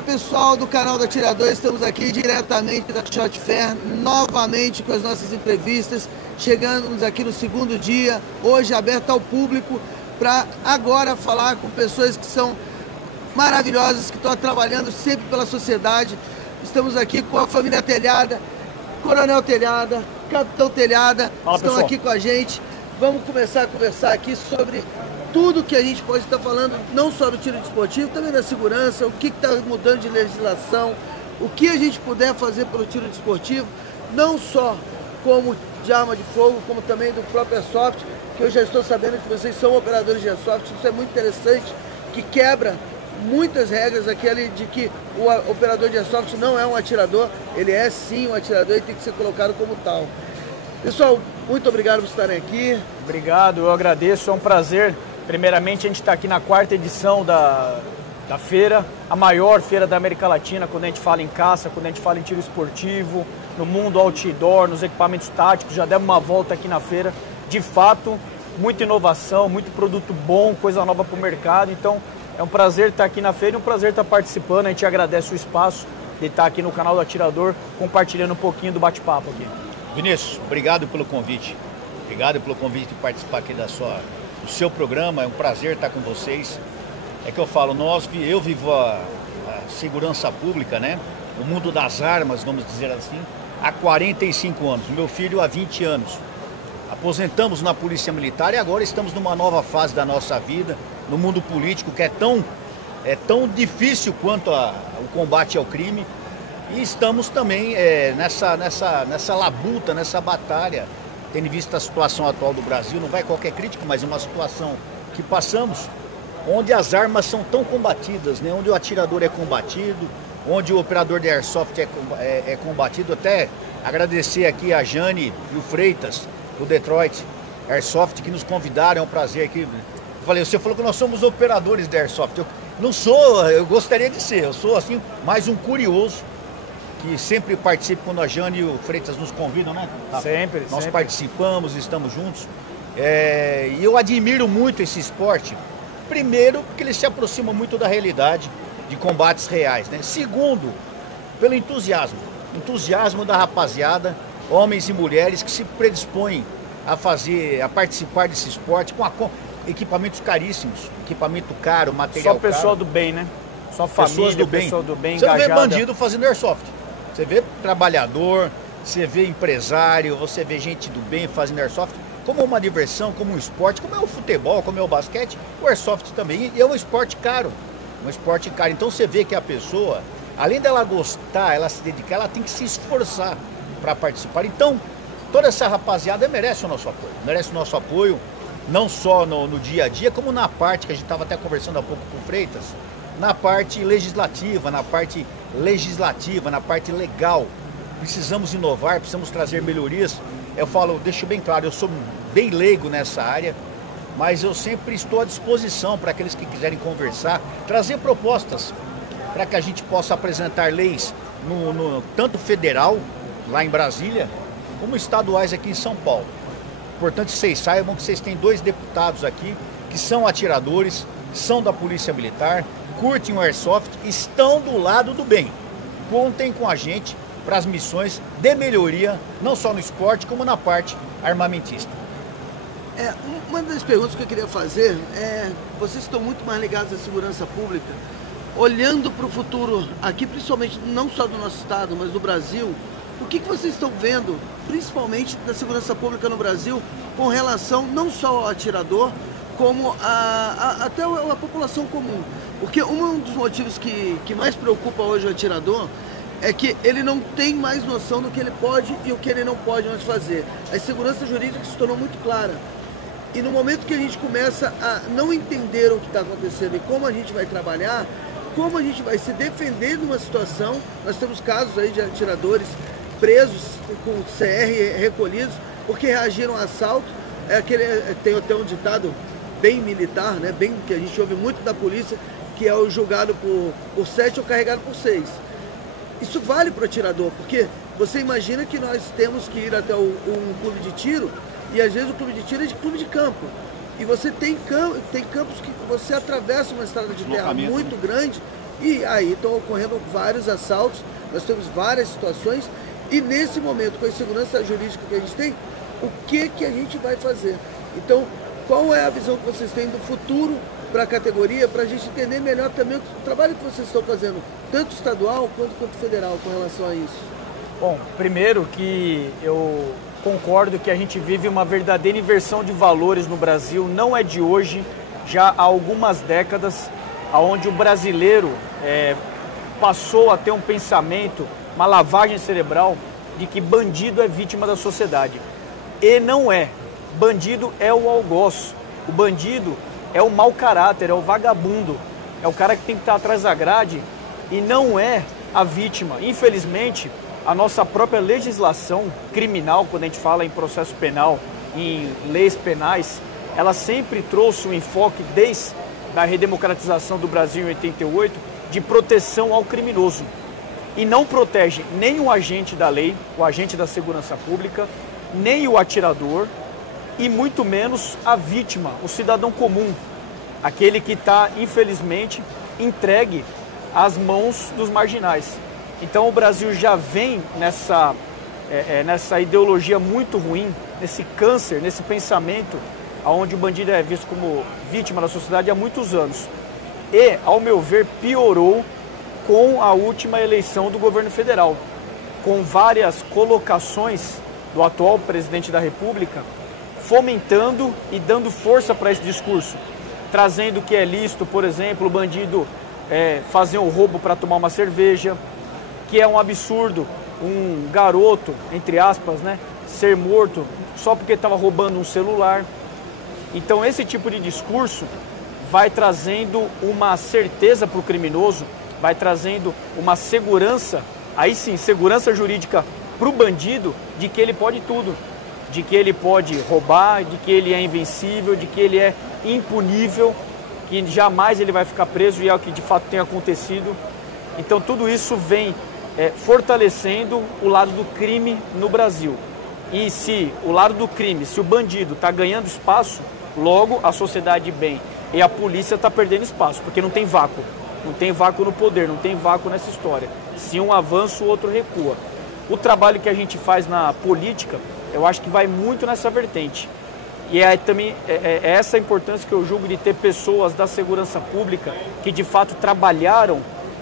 Olá pessoal do canal do Atirador, estamos aqui diretamente da Shot Fair, novamente com as nossas entrevistas, chegamos aqui no segundo dia, hoje aberto ao público, para agora falar com pessoas que são maravilhosas, que estão trabalhando sempre pela sociedade. Estamos aqui com a família Telhada, Coronel Telhada, Capitão Telhada, estão aqui com a gente. Vamos começar a conversar aqui sobre tudo que a gente pode estar falando, não só do tiro desportivo, também da segurança, o que está mudando de legislação, o que a gente puder fazer pelo tiro desportivo, não só como de arma de fogo, como também do próprio Airsoft, que eu já estou sabendo que vocês são operadores de Airsoft, isso é muito interessante, que quebra muitas regras, aquele de que o operador de Airsoft não é um atirador, ele é sim um atirador e tem que ser colocado como tal. Pessoal, muito obrigado por estarem aqui. Obrigado, eu agradeço, é um prazer. Primeiramente, a gente está aqui na 4ª edição da feira, a maior feira da América Latina, quando a gente fala em caça, quando a gente fala em tiro esportivo, no mundo outdoor, nos equipamentos táticos, já demos uma volta aqui na feira. De fato, muita inovação, muito produto bom, coisa nova para o mercado. Então, é um prazer estar aqui na feira e um prazer estar participando. A gente agradece o espaço de estar aqui no canal do Atirador, compartilhando um pouquinho do bate-papo aqui. Vinícius, obrigado pelo convite. Obrigado pelo convite de participar aqui do seu programa. É um prazer estar com vocês. É que eu falo, eu vivo a segurança pública, né? O mundo das armas, vamos dizer assim, há 45 anos. Meu filho há 20 anos. Aposentamos na Polícia Militar e agora estamos numa nova fase da nossa vida, no mundo político, que é tão difícil quanto o combate ao crime. E estamos também nessa labuta, nessa batalha, tendo em vista a situação atual do Brasil, não vai qualquer crítico, mas é uma situação que passamos, onde as armas são tão combatidas, né? Onde o atirador é combatido, onde o operador de Airsoft é combatido. Até agradecer aqui a Jane e o Freitas, do Detroit Airsoft, que nos convidaram, é um prazer aqui. Você falou que nós somos operadores de Airsoft. Eu não sou, eu gostaria de ser, eu sou assim, mais um curioso, que sempre participa quando a Jane e o Freitas nos convidam, né? Sempre. Nós participamos, estamos juntos. E eu admiro muito esse esporte. Primeiro, porque ele se aproxima muito da realidade de combates reais, né? Segundo, pelo entusiasmo da rapaziada, homens e mulheres que se predispõem a participar desse esporte com equipamentos caríssimos, equipamento caro, material caro. Só pessoal do bem, né? Só família, pessoal do bem Você engajada. não vê bandido fazendo Airsoft. Você vê trabalhador, você vê empresário, você vê gente do bem fazendo Airsoft como uma diversão, como um esporte, como é o futebol, como é o basquete, o Airsoft também. E é um esporte caro, Então você vê que a pessoa, além dela gostar, ela se dedicar, ela tem que se esforçar para participar. Então, toda essa rapaziada merece o nosso apoio, não só no dia a dia, como na parte que a gente estava até conversando há pouco com o Freitas, na parte legislativa, na parte legal. Precisamos inovar, precisamos trazer melhorias. Eu deixo bem claro, eu sou bem leigo nessa área, mas eu sempre estou à disposição para aqueles que quiserem conversar, trazer propostas para que a gente possa apresentar leis tanto federal, lá em Brasília, como estaduais aqui em São Paulo. Importante que vocês saibam que vocês têm 2 deputados aqui que são atiradores, são da Polícia Militar, curtem o Airsoft, estão do lado do bem. Contem com a gente para as missões de melhoria, não só no esporte, como na parte armamentista. Uma das perguntas que eu queria fazer vocês estão muito mais ligados à segurança pública, olhando para o futuro aqui, principalmente não só do nosso estado, mas do Brasil. O que vocês estão vendo, principalmente da segurança pública no Brasil, com relação não só ao atirador, como até a população comum? Porque um dos motivos que mais preocupa hoje o atirador é que ele não tem mais noção do que ele pode e o que ele não pode mais fazer. A segurança jurídica se tornou muito clara. E no momento que a gente começa a não entender o que está acontecendo e como a gente vai trabalhar, como a gente vai se defender numa situação, nós temos casos aí de atiradores presos com CR recolhidos porque reagiram a assalto. Tem até um ditado bem militar, né? Bem que a gente ouve muito da polícia, que é o julgado por 7 ou carregado por 6. Isso vale para o atirador, porque você imagina que nós temos que ir até um clube de tiro, e às vezes o clube de tiro é de clube de campo. E você tem campos que você atravessa uma estrada de terra muito grande E aí estão ocorrendo vários assaltos, nós temos várias situações, e nesse momento, com a insegurança jurídica que a gente tem, o que a gente vai fazer? Então, qual é a visão que vocês têm do futuro para a categoria, para a gente entender melhor também o trabalho que vocês estão fazendo, tanto estadual quanto federal, com relação a isso? Bom, primeiro que eu concordo que a gente vive uma verdadeira inversão de valores no Brasil, não é de hoje, já há algumas décadas, onde o brasileiro passou a ter um pensamento, uma lavagem cerebral, de que bandido é vítima da sociedade. E não é. Bandido é o algoz. O bandido é o mau caráter, é o vagabundo. É o cara que tem que estar atrás da grade e não é a vítima. Infelizmente, a nossa própria legislação criminal, quando a gente fala em processo penal, em leis penais, ela sempre trouxe um enfoque desde a redemocratização do Brasil em 88 de proteção ao criminoso. E não protege nem o agente da lei, o agente da segurança pública, nem o atirador e muito menos a vítima, o cidadão comum, aquele que está, infelizmente, entregue às mãos dos marginais. Então o Brasil já vem nessa ideologia muito ruim, nesse câncer, nesse pensamento, onde o bandido é visto como vítima da sociedade há muitos anos. E, ao meu ver, piorou com a última eleição do governo federal, com várias colocações do atual presidente da República, fomentando e dando força para esse discurso, trazendo que é lícito, por exemplo, o bandido fazer um roubo para tomar uma cerveja, que é um absurdo um garoto, entre aspas, né, ser morto só porque estava roubando um celular. Então esse tipo de discurso vai trazendo uma certeza para o criminoso, vai trazendo uma segurança, aí sim, segurança jurídica para o bandido de que ele pode tudo, de que ele pode roubar, de que ele é invencível, de que ele é impunível, que jamais ele vai ficar preso, e é o que de fato tem acontecido. Então tudo isso vem fortalecendo o lado do crime no Brasil. E se o lado do crime, se o bandido está ganhando espaço, logo a sociedade bem e a polícia está perdendo espaço, porque não tem vácuo. Não tem vácuo no poder, não tem vácuo nessa história. Se um avança, o outro recua. O trabalho que a gente faz na política, eu acho que vai muito nessa vertente. E também essa a importância que eu julgo de ter pessoas da segurança pública que de fato trabalharam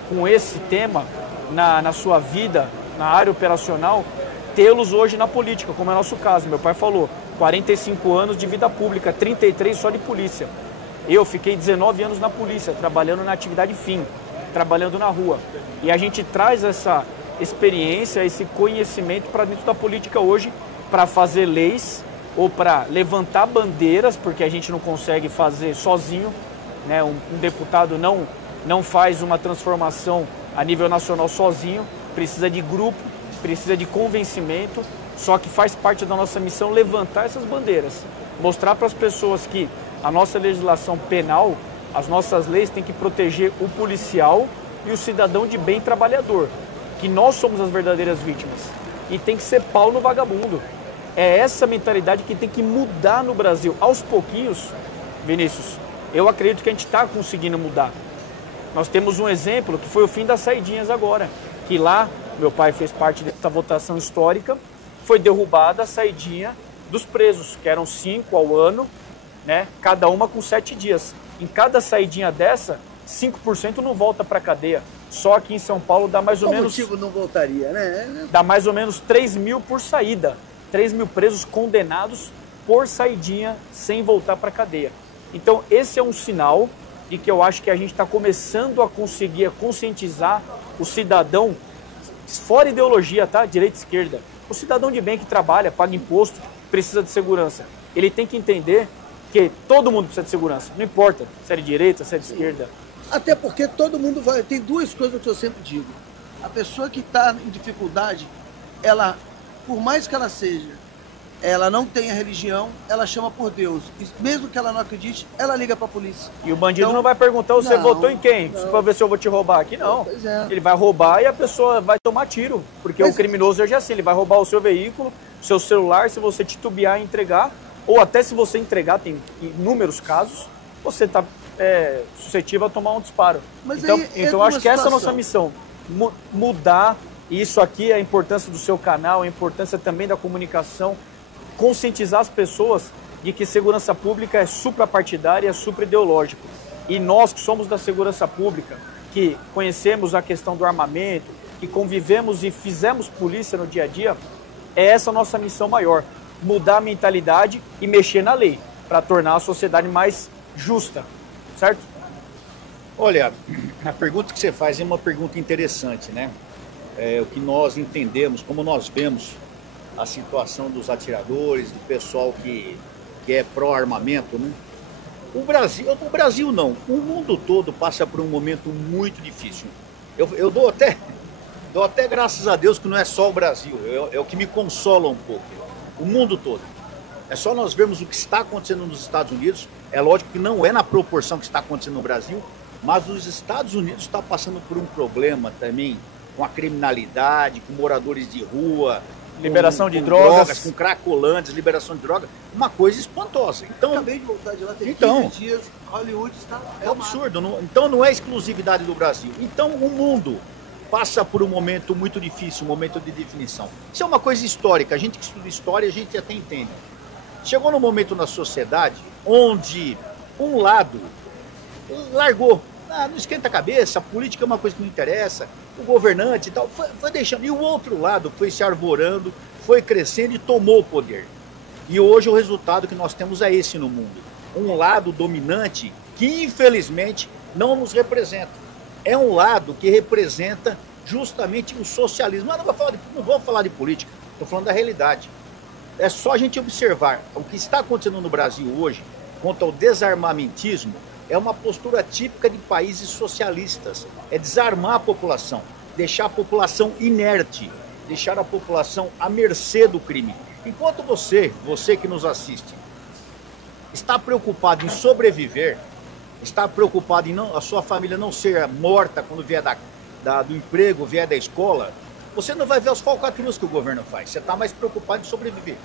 com esse tema na sua vida, na área operacional, tê-los hoje na política, como é o nosso caso. Meu pai falou, 45 anos de vida pública, 33 só de polícia. Eu fiquei 19 anos na polícia, trabalhando na atividade fim, trabalhando na rua. E a gente traz essa experiência, esse conhecimento para dentro da política hoje, para fazer leis ou para levantar bandeiras, porque a gente não consegue fazer sozinho, né? Um deputado não faz uma transformação a nível nacional sozinho, precisa de grupo, precisa de convencimento, só que faz parte da nossa missão levantar essas bandeiras, mostrar para as pessoas que a nossa legislação penal, as nossas leis têm que proteger o policial e o cidadão de bem trabalhador, que nós somos as verdadeiras vítimas e tem que ser pau no vagabundo. É essa mentalidade que tem que mudar no Brasil. Aos pouquinhos, Vinícius, eu acredito que a gente está conseguindo mudar. Nós temos um exemplo que foi o fim das saidinhas agora, que lá, meu pai fez parte dessa votação histórica, foi derrubada a saidinha dos presos, que eram 5 ao ano, né, cada uma com 7 dias. Em cada saidinha dessa, 5% não volta para a cadeia. Só aqui em São Paulo dá mais ou menos... Qual motivo não voltaria, né? Dá mais ou menos 3 mil por saída. 3 mil presos condenados por saidinha sem voltar para a cadeia. Então esse é um sinal de que eu acho que a gente está começando a conseguir conscientizar o cidadão, fora ideologia, tá? Direita e esquerda. O cidadão de bem que trabalha, paga imposto, precisa de segurança. Ele tem que entender que todo mundo precisa de segurança. Não importa se é de direita, se é de esquerda. Até porque todo mundo vai... Tem duas coisas que eu sempre digo. A pessoa que está em dificuldade, ela, por mais que ela seja, ela não tenha religião, ela chama por Deus. E mesmo que ela não acredite, ela liga para a polícia. E o bandido então, não vai perguntar, você votou em quem? Para ver se eu vou te roubar aqui, não. Pois é. Ele vai roubar e a pessoa vai tomar tiro. Porque o criminoso é assim, ele vai roubar o seu veículo, o seu celular, se você titubear e entregar, ou até se você entregar, tem inúmeros casos, você está suscetível a tomar um disparo. Mas então, aí eu acho que essa é a nossa missão, mudar. E isso aqui é a importância do seu canal, a importância também da comunicação, conscientizar as pessoas de que segurança pública é suprapartidária, é supraideológico. E nós que somos da segurança pública, que conhecemos a questão do armamento, que convivemos e fizemos polícia no dia a dia, é essa a nossa missão maior, mudar a mentalidade e mexer na lei, para tornar a sociedade mais justa, certo? Olha, a pergunta que você faz é uma pergunta interessante, né? O que nós entendemos, como nós vemos a situação dos atiradores, do pessoal que é pró-armamento, né? O Brasil não, o mundo todo passa por um momento muito difícil. Eu dou até graças a Deus que não é só o Brasil, é o que me consola um pouco, o mundo todo. É só nós vermos o que está acontecendo nos Estados Unidos, é lógico que não é na proporção que está acontecendo no Brasil, mas os Estados Unidos estão passando por um problema também, com a criminalidade, com moradores de rua, liberação de com drogas, com cracolantes, liberação de drogas, uma coisa espantosa. Então, acabei de voltar de lá, tem 15 dias, Hollywood está... É um absurdo, então não é exclusividade do Brasil. Então o mundo passa por um momento muito difícil, um momento de definição. Isso é uma coisa histórica, a gente que estuda história, a gente até entende. Chegou num momento na sociedade onde um lado largou, não esquenta a cabeça, a política é uma coisa que não interessa, o governante e tal, foi deixando. E o outro lado foi se arvorando, foi crescendo e tomou o poder. E hoje o resultado que nós temos é esse no mundo. Um lado dominante que infelizmente não nos representa. É um lado que representa justamente o socialismo. Mas não vou falar de política, estou falando da realidade. É só a gente observar o que está acontecendo no Brasil hoje quanto ao desarmamentismo. É uma postura típica de países socialistas. É desarmar a população, deixar a população inerte, deixar a população à mercê do crime. Enquanto você que nos assiste, está preocupado em sobreviver, está preocupado em a sua família não ser morta quando vier do emprego, vier da escola, você não vai ver as falcatruas que o governo faz. Você está mais preocupado em sobreviver.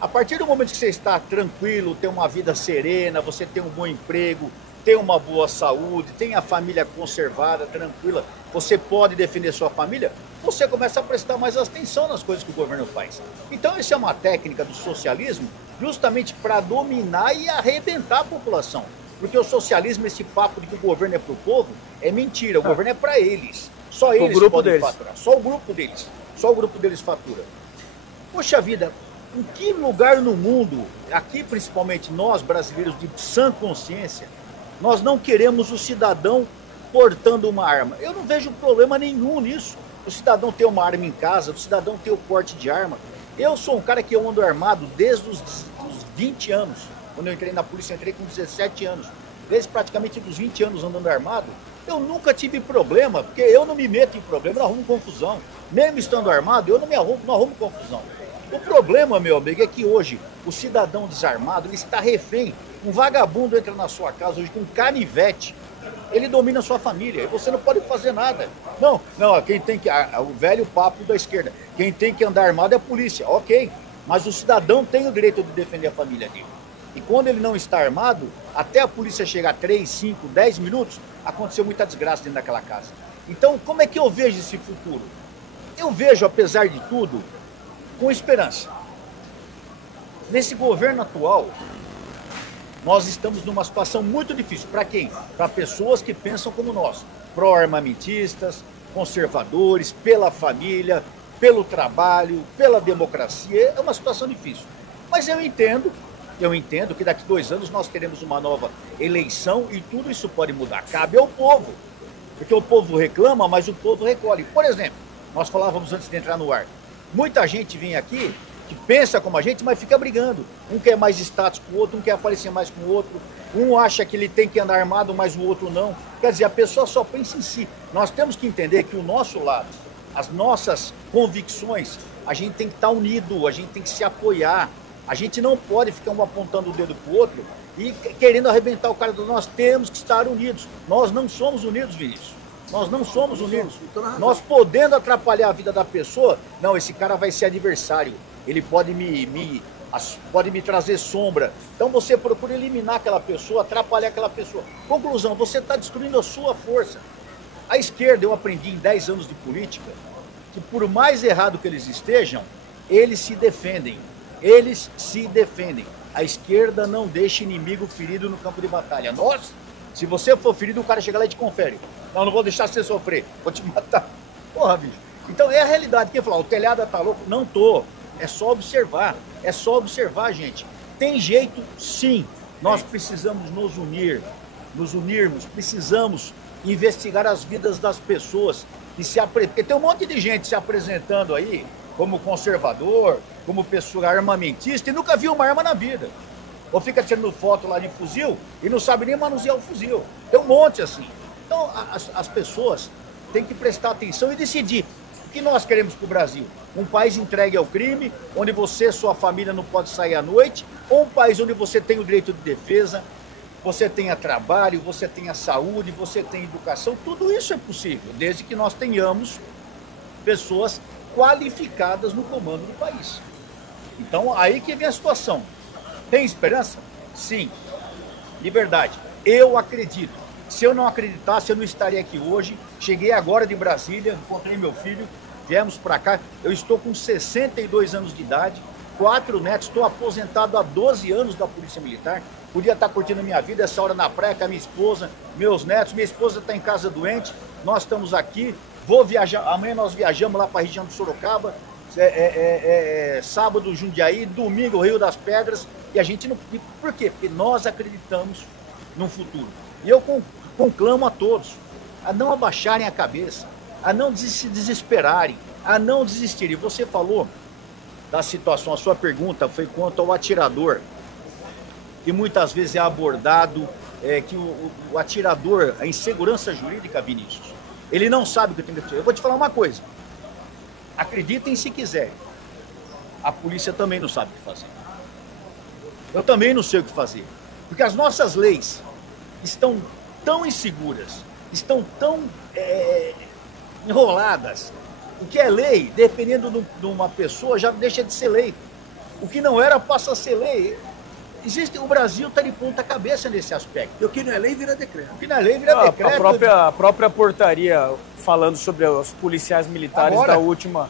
A partir do momento que você está tranquilo, tem uma vida serena, você tem um bom emprego, tem uma boa saúde, tem a família conservada, tranquila, você pode defender sua família, você começa a prestar mais atenção nas coisas que o governo faz. Então essa é uma técnica do socialismo justamente para dominar e arrebentar a população. Porque o socialismo, esse papo de que o governo é para o povo, é mentira, o governo é para eles. Só eles podem faturar, só o grupo deles fatura. Poxa vida, em que lugar no mundo, aqui principalmente nós brasileiros de sã consciência, nós não queremos o cidadão portando uma arma? Eu não vejo problema nenhum nisso. O cidadão ter uma arma em casa, o cidadão ter o porte de arma. Eu sou um cara que eu ando armado desde os 20 anos. Quando eu entrei na polícia, eu entrei com 17 anos. Desde praticamente dos 20 anos andando armado, eu nunca tive problema, porque eu não me meto em problema, eu não arrumo confusão. Mesmo estando armado, eu não arrumo confusão. O problema, meu amigo, é que hoje o cidadão desarmado, ele está refém. Um vagabundo entra na sua casa hoje com um canivete, ele domina a sua família, e você não pode fazer nada. Não, quem tem que... o velho papo da esquerda, quem tem que andar armado é a polícia, ok. Mas o cidadão tem o direito de defender a família dele. E quando ele não está armado, até a polícia chegar 3, 5, 10 minutos, aconteceu muita desgraça dentro daquela casa. Então, como é que eu vejo esse futuro? Eu vejo, apesar de tudo, com esperança. Nesse governo atual, nós estamos numa situação muito difícil. Para quem? Para pessoas que pensam como nós. Pró-armamentistas, conservadores, pela família, pelo trabalho, pela democracia. É uma situação difícil. Mas eu entendo que daqui 2 anos nós teremos uma nova eleição e tudo isso pode mudar. Cabe ao povo. Porque o povo reclama, mas o povo recolhe. Por exemplo, nós falávamos antes de entrar no ar. Muita gente vem aqui que pensa como a gente, mas fica brigando. Um quer mais status com o outro, um quer aparecer mais com o outro. Um acha que ele tem que andar armado, mas o outro não. Quer dizer, a pessoa só pensa em si. Nós temos que entender que o nosso lado, as nossas convicções, a gente tem que estar unido, a gente tem que se apoiar. A gente não pode ficar um apontando o dedo para o outro e querendo arrebentar o cara. Nós temos que estar unidos. Nós não somos unidos, Vinícius. Nós não somos unidos. Nós podendo atrapalhar a vida da pessoa, não, esse cara vai ser adversário. Ele pode me pode me trazer sombra. Então você procura eliminar aquela pessoa, atrapalhar aquela pessoa. Conclusão, você está destruindo a sua força. A esquerda, eu aprendi em 10 anos de política, que por mais errado que eles estejam, eles se defendem. Eles se defendem. A esquerda não deixa inimigo ferido no campo de batalha. Nós, se você for ferido, o cara chega lá e te confere. Não vou deixar você sofrer, vou te matar. Porra, bicho. Então é a realidade. Quem falou, o telhado tá louco? Não tô. É só observar. É só observar, gente. Tem jeito, sim. Nós precisamos nos unirmos, precisamos investigar as vidas das pessoas. Porque tem um monte de gente se apresentando aí como conservador, como pessoa armamentista e nunca viu uma arma na vida. Ou fica tirando foto lá de fuzil e não sabe nem manusear o fuzil. Tem um monte assim. Então as pessoas têm que prestar atenção e decidir o que nós queremos para o Brasil. Um país entregue ao crime, onde você e sua família não pode sair à noite, ou um país onde você tem o direito de defesa, você tenha trabalho, você tenha saúde, você tenha educação. Tudo isso é possível, desde que nós tenhamos pessoas qualificadas no comando do país. Então, aí que vem a situação. Tem esperança? Sim. De verdade. Eu acredito. Se eu não acreditasse, eu não estaria aqui hoje. Cheguei agora de Brasília, encontrei meu filho, viemos para cá. Eu estou com 62 anos de idade, 4 netos, estou aposentado há 12 anos da Polícia Militar. Podia estar curtindo a minha vida essa hora na praia com a minha esposa, meus netos. Minha esposa está em casa doente, nós estamos aqui. Vou viajar, amanhã nós viajamos lá para a região de Sorocaba, sábado Jundiaí, domingo Rio das Pedras. E a gente não... Por quê? Porque nós acreditamos no futuro. E eu conclamo a todos a não abaixarem a cabeça, a não se desesperarem, a não desistirem. Você falou da situação, a sua pergunta foi quanto ao atirador, que muitas vezes é abordado, que o atirador, a insegurança jurídica, Vinícius, ele não sabe o que tem que fazer. Eu vou te falar uma coisa, acreditem se quiser, a polícia também não sabe o que fazer. Eu também não sei o que fazer, porque as nossas leis estão tão inseguras, estão tão enroladas. O que é lei, dependendo de uma pessoa, já deixa de ser lei. O que não era passa a ser lei. O Brasil está de ponta cabeça nesse aspecto. E o que não é lei vira decreto. O que não é lei vira decreto. A própria portaria falando sobre os policiais militares agora, da última,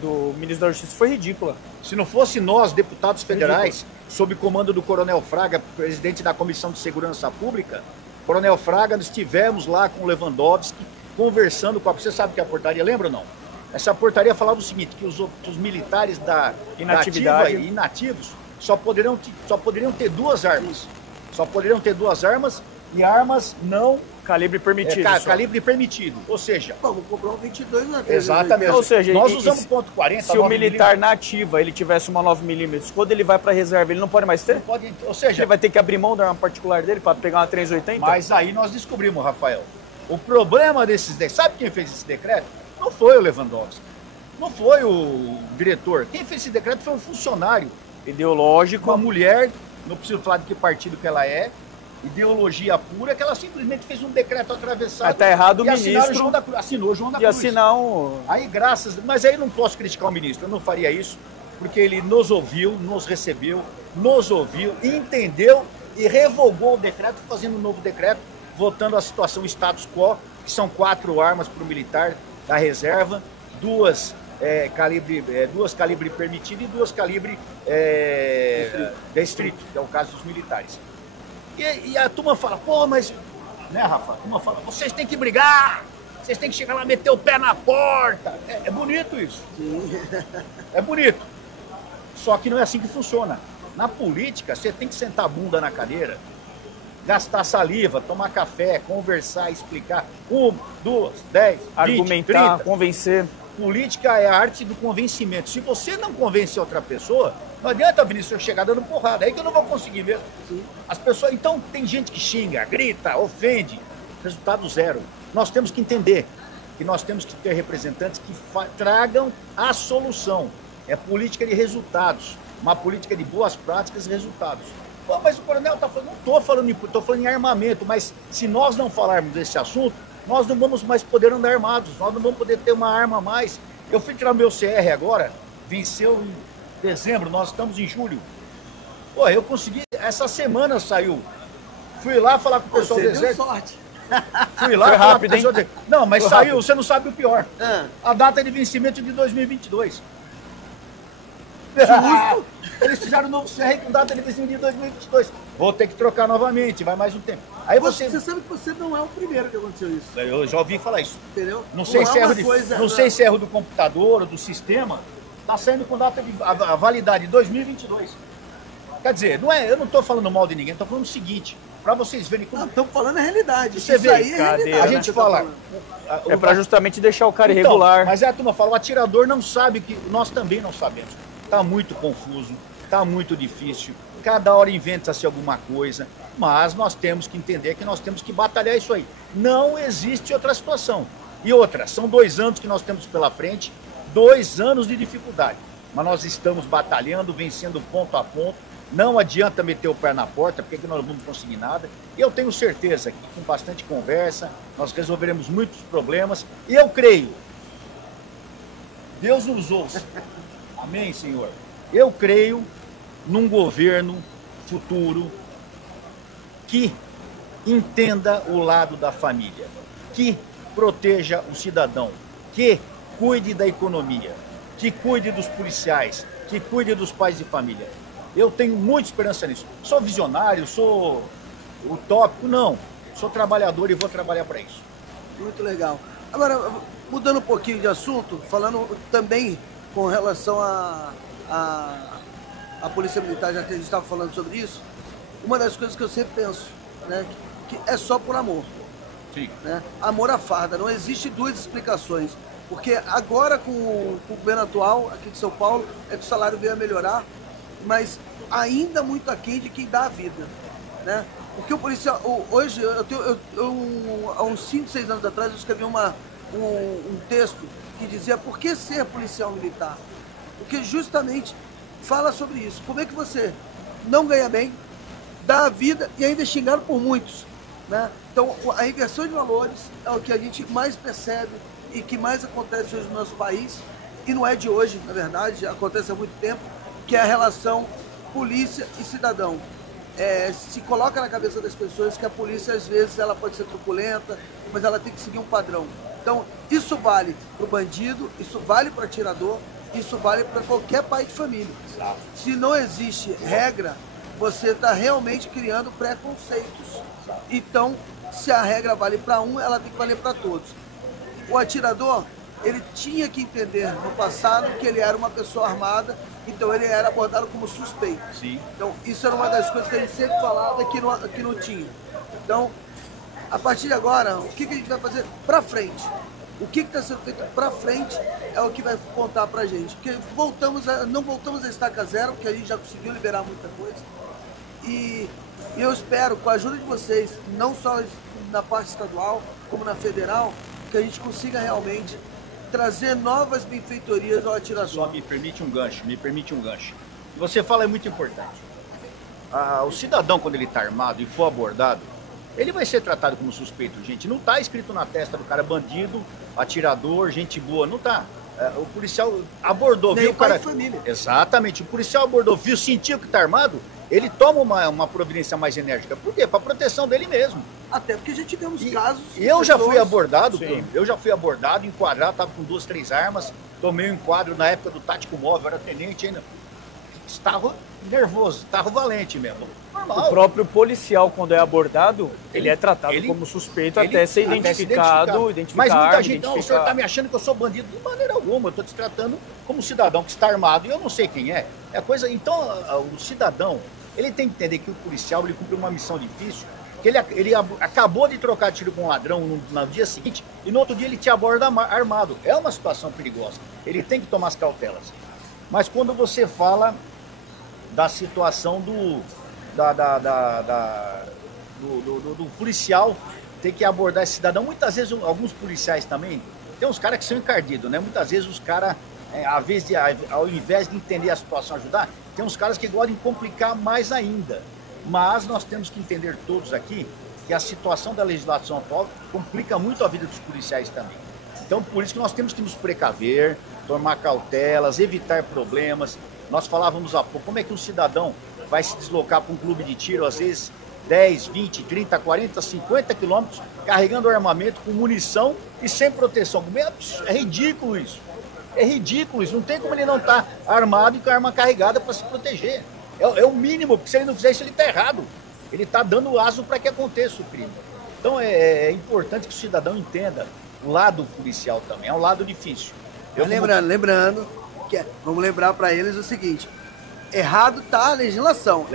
do ministro da Justiça, foi ridícula. Se não fosse nós, deputados federais, sob comando do Coronel Fraga, presidente da Comissão de Segurança Pública, Coronel Fraga, nós estivemos lá com o Lewandowski, conversando com a... Você sabe que a portaria, lembra ou não? Essa portaria falava o seguinte, que os militares da ativa e inativos só poderiam ter 2 armas. Só poderiam ter 2 armas e armas não... Calibre permitido. Calibre permitido. Ou seja... Vamos comprar um 22 na Exatamente. Ou seja, nós usamos ponto .40. Se o militar na ativa ele tivesse uma 9mm, quando ele vai para reserva, ele não pode mais ter? Não pode, ou seja... Ele vai ter que abrir mão da arma particular dele para pegar uma 380? Mas aí nós descobrimos, Rafael, o problema desses decretos... Sabe quem fez esse decreto? Não foi o Lewandowski. Não foi o diretor. Quem fez esse decreto foi um funcionário ideológico. Uma mulher, não preciso falar de que partido que ela é, ideologia pura, que ela simplesmente fez um decreto atravessado. Está errado o ministro. Assinou João da Cruz. E assinar um... Aí mas aí não posso criticar o ministro, eu não faria isso, porque ele nos ouviu, nos recebeu, entendeu e revogou o decreto, fazendo um novo decreto, voltando à situação status quo, que são 4 armas para o militar da reserva, 2 calibre permitido e 2 calibre restrito, que é o caso dos militares. E a turma fala, pô, mas... Né, Rafa? A turma fala, vocês têm que brigar, vocês têm que chegar lá e meter o pé na porta. É bonito isso. Sim. É bonito. Só que não é assim que funciona. Na política, você tem que sentar a bunda na cadeira, gastar saliva, tomar café, conversar, explicar. 1, 2, 10, 20, argumentar, 30. Convencer. Política é a arte do convencimento. Se você não convence outra pessoa, não adianta, Vinícius, eu chegar dando porrada. Aí que eu não vou conseguir mesmo. Sim. As pessoas... Então, tem gente que xinga, grita, ofende. Resultado zero. Nós temos que entender que nós temos que ter representantes que tragam a solução. É política de resultados. Uma política de boas práticas e resultados. Pô, mas o coronel está falando... Não estou falando em armamento, mas se nós não falarmos desse assunto, nós não vamos mais poder andar armados, nós não vamos poder ter uma arma a mais. Eu fui tirar meu CR agora, venceu em dezembro, nós estamos em julho. Pô, eu consegui, essa semana saiu. Fui lá falar com o pessoal do Exército. Sorte. Fui lá falar com o pessoal do Exército. Não, mas saiu, você não sabe o pior. A data de vencimento de 2022. Justo. Eles fizeram um novo CR com data de vencimento de 2022. Vou ter que trocar novamente, vai mais um tempo. Aí você sabe que você não é o primeiro que aconteceu isso. Eu já ouvi falar isso. Entendeu? Não sei se é erro do computador ou do sistema. Está saindo com data de a validade de 2022. Quer dizer, não é, eu não estou falando mal de ninguém, estou falando o seguinte, para vocês verem como... Estamos falando a realidade. Você vê, aí é realidade, a gente fala... É para justamente deixar o cara irregular. Mas a turma fala, o atirador não sabe, que nós também não sabemos. Está muito confuso, está muito difícil, cada hora inventa-se alguma coisa, mas nós temos que entender que nós temos que batalhar isso aí. Não existe outra situação. E outra, são 2 anos que nós temos pela frente, 2 anos de dificuldade. Mas nós estamos batalhando, vencendo ponto a ponto. Não adianta meter o pé na porta, porque aqui nós não vamos conseguir nada. E eu tenho certeza que com bastante conversa, nós resolveremos muitos problemas. E eu creio, Deus nos ouça. Amém, Senhor? Eu creio num governo futuro que entenda o lado da família, que proteja o cidadão, que cuide da economia, que cuide dos policiais, que cuide dos pais de família. Eu tenho muita esperança nisso. Sou visionário, sou utópico, não. Sou trabalhador e vou trabalhar para isso. Muito legal. Agora, mudando um pouquinho de assunto, falando também com relação à Polícia Militar, já que a gente estava falando sobre isso, uma das coisas que eu sempre penso, né, que é só por amor. Sim. Né? Amor à farda. Não existe 2 explicações. Porque agora, com o governo atual, aqui de São Paulo, é que o salário veio a melhorar, mas ainda muito aquém de quem dá a vida, né? Porque o policial, hoje, há uns 5, 6 anos atrás, eu escrevi um texto que dizia por que ser policial militar? Porque justamente fala sobre isso. Como é que você não ganha bem, dá a vida e ainda é xingado por muitos, né? Então, a inversão de valores é o que a gente mais percebe e que mais acontece hoje no nosso país, e não é de hoje, na verdade, já acontece há muito tempo, que é a relação polícia e cidadão. Se coloca na cabeça das pessoas que a polícia, às vezes, ela pode ser truculenta, mas ela tem que seguir um padrão. Então, isso vale para o bandido, isso vale para o atirador, isso vale para qualquer pai de família. Exato. Se não existe regra, você está realmente criando preconceitos. Então, se a regra vale para um, ela tem que valer para todos. O atirador, ele tinha que entender no passado que ele era uma pessoa armada, então ele era abordado como suspeito. Sim. Então, isso era uma das coisas que a gente sempre falava que não tinha. Então, a partir de agora, o que a gente vai fazer para frente? O que está sendo feito para frente é o que vai contar para a gente. Porque não voltamos a estaca zero, porque a gente já conseguiu liberar muita coisa. E eu espero, com a ajuda de vocês, não só na parte estadual, como na federal, que a gente consiga realmente trazer novas benfeitorias ao atirador. Só me permite um gancho. Você fala é muito importante. O cidadão, quando ele está armado e for abordado, ele vai ser tratado como suspeito, gente. Não está escrito na testa do cara bandido, atirador, gente boa, não está. O policial abordou, nem viu o cara... família. Exatamente, o policial abordou, viu, sentiu que está armado, ele toma uma providência mais enérgica. Por quê? Para proteção dele mesmo. Até porque já tivemos casos... Eu já fui abordado, enquadrado, estava com 2, 3 armas, tomei um enquadro na época do tático móvel, era tenente ainda. Estava nervoso, estava valente mesmo. Normal. O próprio policial, quando é abordado, ele é tratado como suspeito até ser identificado. Mas muita gente, não, o senhor está me achando que eu sou bandido. De maneira alguma, eu estou te tratando como cidadão que está armado e eu não sei quem é. Então, o cidadão, ele tem que entender que o policial, ele cumpre uma missão difícil, que ele acabou de trocar tiro com um ladrão no dia seguinte e no outro dia ele te aborda armado. É uma situação perigosa. Ele tem que tomar as cautelas. Mas quando você fala da situação do policial ter que abordar esse cidadão, muitas vezes alguns policiais também, tem uns caras que são encardidos, né? Muitas vezes os caras, ao invés de entender a situação, ajudar, tem uns caras que gostam de complicar mais ainda. Mas nós temos que entender todos aqui que a situação da legislação atual complica muito a vida dos policiais também. Então, por isso que nós temos que nos precaver, tomar cautelas, evitar problemas. Nós falávamos há pouco, como é que um cidadão vai se deslocar para um clube de tiro, às vezes 10, 20, 30, 40, 50 quilômetros, carregando armamento com munição e sem proteção? É ridículo isso. É ridículo isso. Não tem como ele não estar armado e com a arma carregada para se proteger. É o mínimo, porque se ele não fizer isso, ele está errado. Ele está dando aso para que aconteça o crime. Então é importante que o cidadão entenda o lado policial também. É um lado difícil. Lembrando que vamos lembrar para eles o seguinte: errado está a legislação.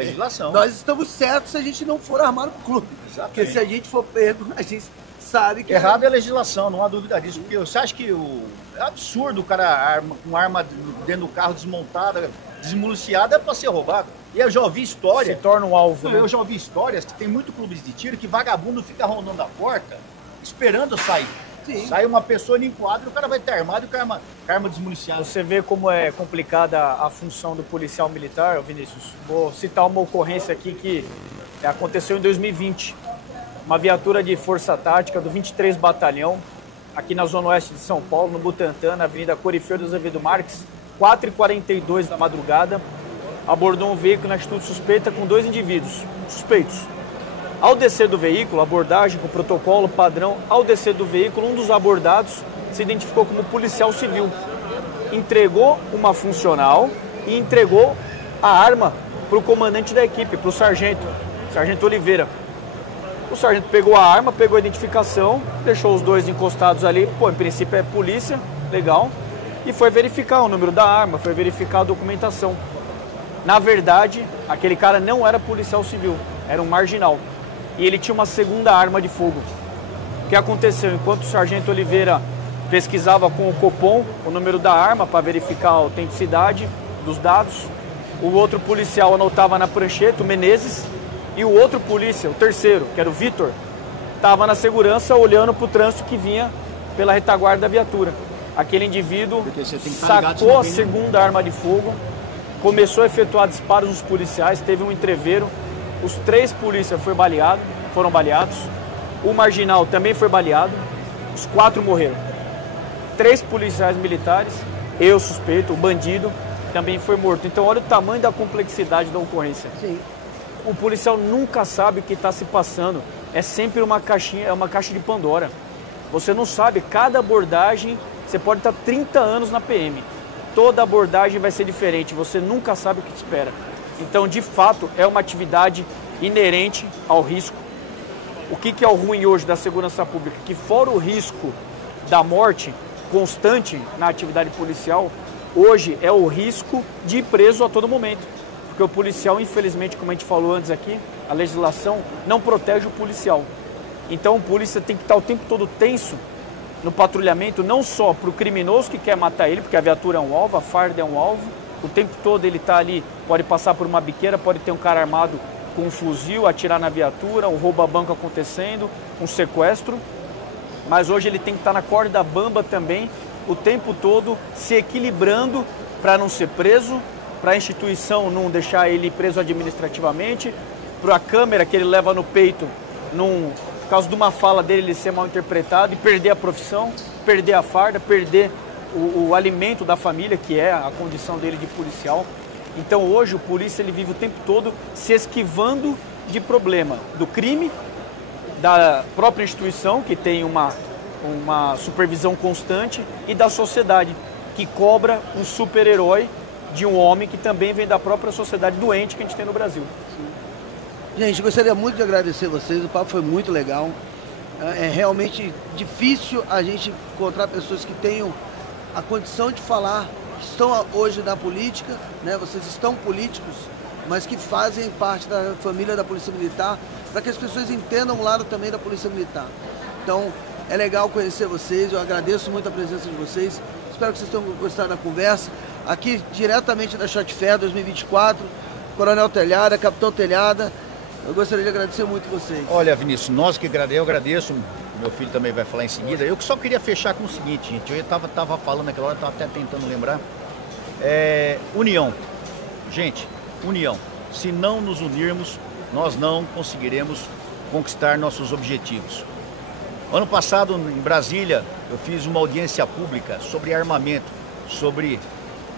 Nós estamos certos se a gente não for armado pro clube. Exatamente. Porque se a gente for pego, a gente sabe que... Errado é a legislação, não há dúvida disso. Porque você acha que é absurdo o cara com arma dentro do carro desmontada, desmuniciada, é para ser roubado. E eu já ouvi história... Se torna um alvo, né? Eu já ouvi histórias que tem muito clubes de tiro que vagabundo fica rondando a porta esperando sair. Sim. Sai uma pessoa no enquadro, o cara vai estar armado e com a arma desmuniciada. Você vê como é complicada a função do policial militar, Vinícius. Vou citar uma ocorrência aqui que aconteceu em 2020. Uma viatura de força tática do 23 Batalhão, aqui na Zona Oeste de São Paulo, no Butantã, na Avenida Corifeu de Azevedo Marques, 4h42 da madrugada, abordou um veículo na atitude suspeita com 2 indivíduos suspeitos. Ao descer do veículo, abordagem com protocolo padrão, ao descer do veículo, um dos abordados se identificou como policial civil. Entregou uma funcional e entregou a arma para o comandante da equipe, para o sargento Oliveira. O sargento pegou a arma, pegou a identificação, deixou os dois encostados ali, em princípio é polícia, legal, e foi verificar o número da arma, foi verificar a documentação. Na verdade, aquele cara não era policial civil, era um marginal. E ele tinha uma segunda arma de fogo. O que aconteceu? Enquanto o sargento Oliveira pesquisava com o Copom o número da arma para verificar a autenticidade dos dados, o outro policial anotava na prancheta, o Menezes, e o outro polícia, o terceiro, que era o Vitor, estava na segurança olhando para o trânsito que vinha pela retaguarda da viatura. Aquele indivíduo sacou a segunda arma de fogo, começou a efetuar disparos nos policiais, teve um entreveiro. Os 3 polícias foram baleados. O marginal também foi baleado. Os 4 morreram. 3 policiais militares, eu suspeito, o bandido, também foi morto. Então olha o tamanho da complexidade da ocorrência. Sim. O policial nunca sabe o que está se passando. É sempre uma caixinha, é uma caixa de Pandora. Você não sabe, cada abordagem, você pode estar 30 anos na PM. Toda abordagem vai ser diferente, você nunca sabe o que te espera. Então, de fato, é uma atividade inerente ao risco. O que é o ruim hoje da segurança pública? Que fora o risco da morte constante na atividade policial, hoje é o risco de ir preso a todo momento. Porque o policial, infelizmente, como a gente falou antes aqui, a legislação não protege o policial. Então, o polícia tem que estar o tempo todo tenso no patrulhamento, não só para o criminoso que quer matar ele, porque a viatura é um alvo, a farda é um alvo. O tempo todo ele está ali, pode passar por uma biqueira, pode ter um cara armado com um fuzil, atirar na viatura, um roubo a banco acontecendo, um sequestro. Mas hoje ele tem que estar na corda bamba também, o tempo todo se equilibrando para não ser preso, para a instituição não deixar ele preso administrativamente, para a câmera que ele leva no peito, por causa de uma fala dele, ele ser mal interpretado e perder a profissão, perder a farda, perder o alimento da família, que é a condição dele de policial. Então hoje o polícia ele vive o tempo todo se esquivando de problema do crime, da própria instituição, que tem uma supervisão constante, e da sociedade, que cobra um super-herói de um homem que também vem da própria sociedade doente que a gente tem no Brasil. Gente, gostaria muito de agradecer vocês, o papo foi muito legal. É realmente difícil a gente encontrar pessoas que tenham a condição de falar, que estão hoje na política, né? Vocês estão políticos, mas que fazem parte da família da Polícia Militar, para que as pessoas entendam o lado também da Polícia Militar. Então, é legal conhecer vocês, eu agradeço muito a presença de vocês, espero que vocês tenham gostado da conversa. Aqui, diretamente da Shot Fair 2024, Coronel Telhada, Capitão Telhada, eu gostaria de agradecer muito vocês. Olha, Vinícius, eu agradeço. Meu filho também vai falar em seguida. Eu só queria fechar com o seguinte, gente. Eu estava falando naquela hora, estava até tentando lembrar. União. Gente, união. Se não nos unirmos, nós não conseguiremos conquistar nossos objetivos. Ano passado, em Brasília, eu fiz uma audiência pública sobre armamento, sobre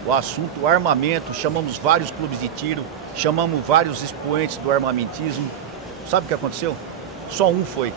o assunto armamento, chamamos vários clubes de tiro, chamamos vários expoentes do armamentismo. Sabe o que aconteceu? Só um foi.